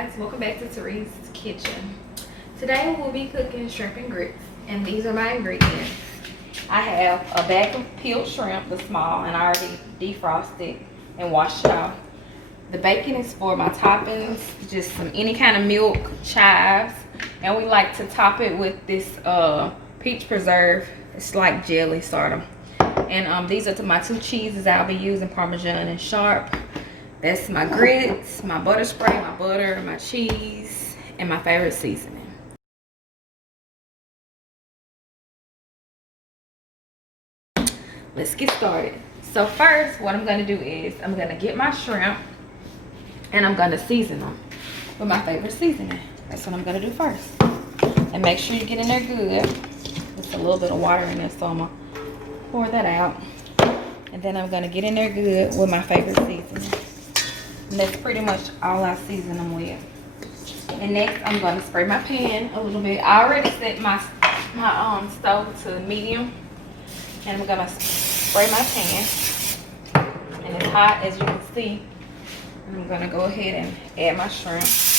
guys, welcome back to Teresa's Kitchen. Today we'll be cooking shrimp and grits, and these are my ingredients. I have a bag of peeled shrimp, the small, and I already defrosted and washed it off. The bacon is for my toppings, just any kind of milk, chives, and we like to top it with this peach preserve. It's like jelly sort of. And these are my two cheeses I'll be using, Parmesan and Sharp. That's my grits, my butter spray, my butter, my cheese, and my favorite seasoning. Let's get started. So first, what I'm gonna do is I'm gonna get my shrimp and I'm gonna season them with my favorite seasoning. That's what I'm gonna do first. And make sure you get in there good. There's a little bit of water in there, so I'm gonna pour that out. And then I'm gonna get in there good with my favorite seasoning. And that's pretty much all I season them with. And next, I'm gonna spray my pan a little bit. I already set my stove to medium, and I'm gonna spray my pan. And it's hot, as you can see. And I'm gonna go ahead and add my shrimp. Wash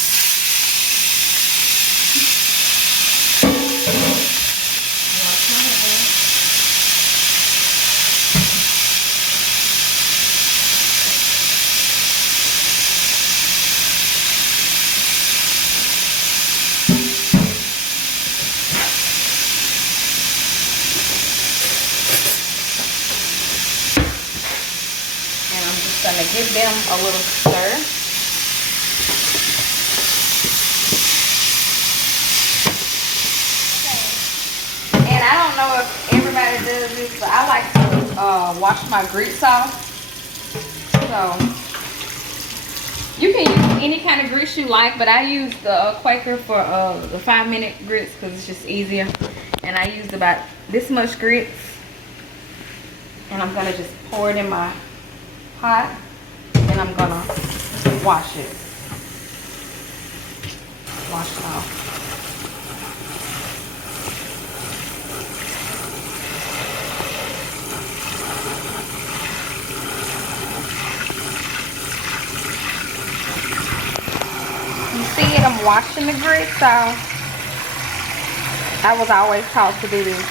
my hands. Gonna give them a little stir. Okay. And I don't know if everybody does this, but I like to wash my grits off. So you can use any kind of grits you like, but I use the Quaker for the 5-minute grits because it's just easier. And I used about this much grits, and I'm gonna just pour it in my pot, and I'm gonna wash it. Wash it off. You see it? I'm washing the grits off. I was always taught to do this.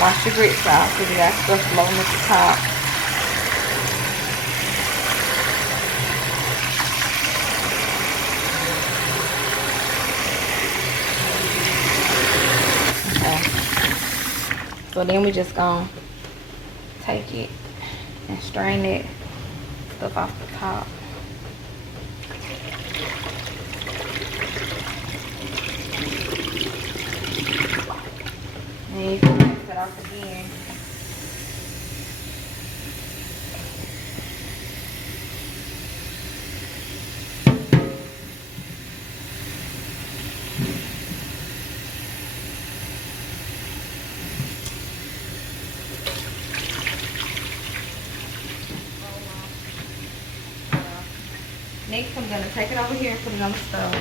Wash your grits off because you got stuff floating at the top. So then we just gonna take it and strain that stuff off the top. And you can rinse it off again. Next, I'm gonna take it over here and put it on the stove.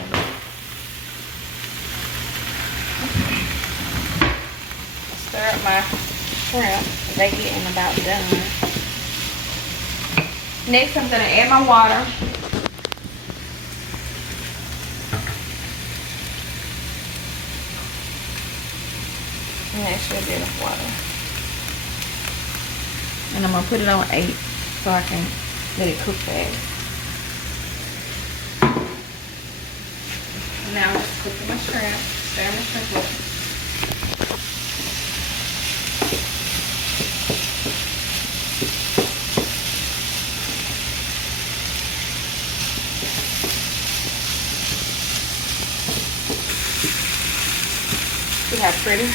Stir up my shrimp. They getting about done. Next, I'm gonna add my water. And that should be enough water. And I'm gonna put it on 8 so I can let it cook fast. Now I'm just cooking my shrimp, stirring my shrimp up. See how pretty?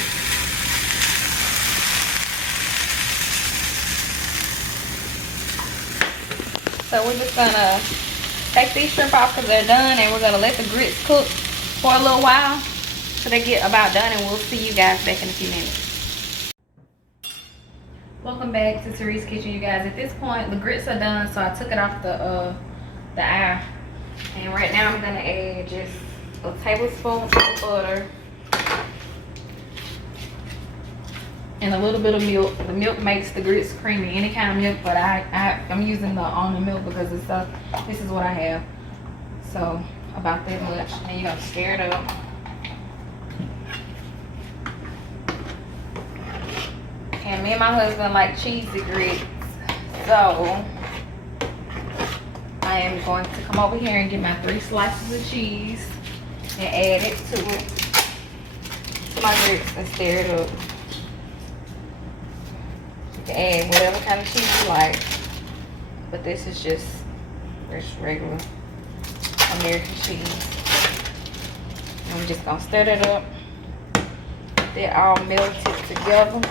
So we're just gonna take these shrimp off because they're done, and we're gonna let the grits cook for a little while so they get about done, and we'll see you guys back in a few minutes. Welcome back to Teresa's Kitchen, you guys. At this point, the grits are done, so I took it off the eye, and right now I'm gonna add just a tablespoon of butter and a little bit of milk. The milk makes the grits creamy, any kind of milk, but I'm using the almond milk because it's this is what I have. So about that much. And you're gonna stir it up. And me and my husband like cheesy grits. So I am going to come over here and get my 3 slices of cheese and add it to my grits and stir it up. You can add whatever kind of cheese you like, but this is just regular American cheese. And I'm just gonna stir it up. They're all melted together.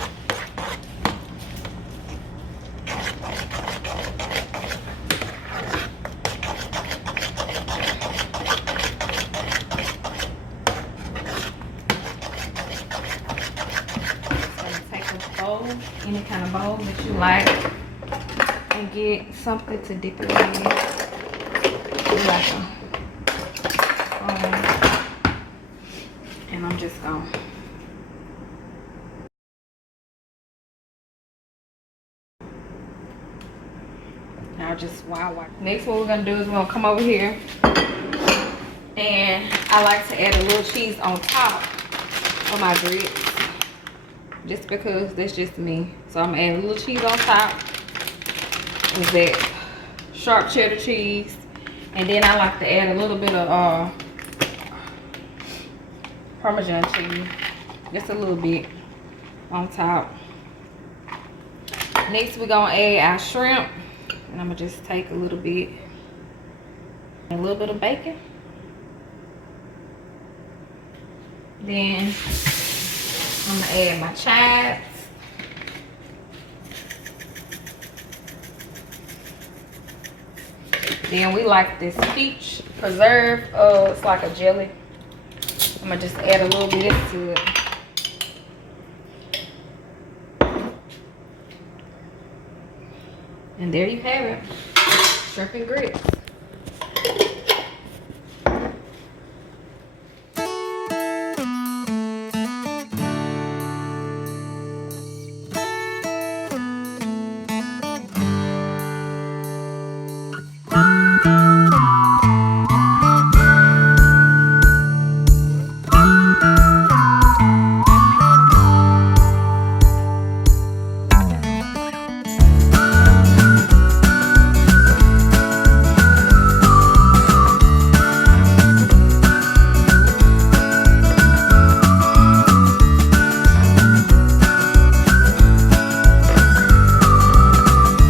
Any kind of bowl that you like, and get something to dip it in. Like and I'm just gonna now just wow. Next, what we're gonna do is we're gonna come over here, and I like to add a little cheese on top of my grits. Just because that's just me. So I'm gonna add a little cheese on top. Is that sharp cheddar cheese. And then I like to add a little bit of Parmesan cheese. Just a little bit on top. Next we're gonna add our shrimp. And I'm gonna just take a little bit. A little bit of bacon. Then I'm gonna add my chives. Then we like this peach preserve. It's like a jelly. I'm gonna just add a little bit to it. And there you have it. Shrimp and grits.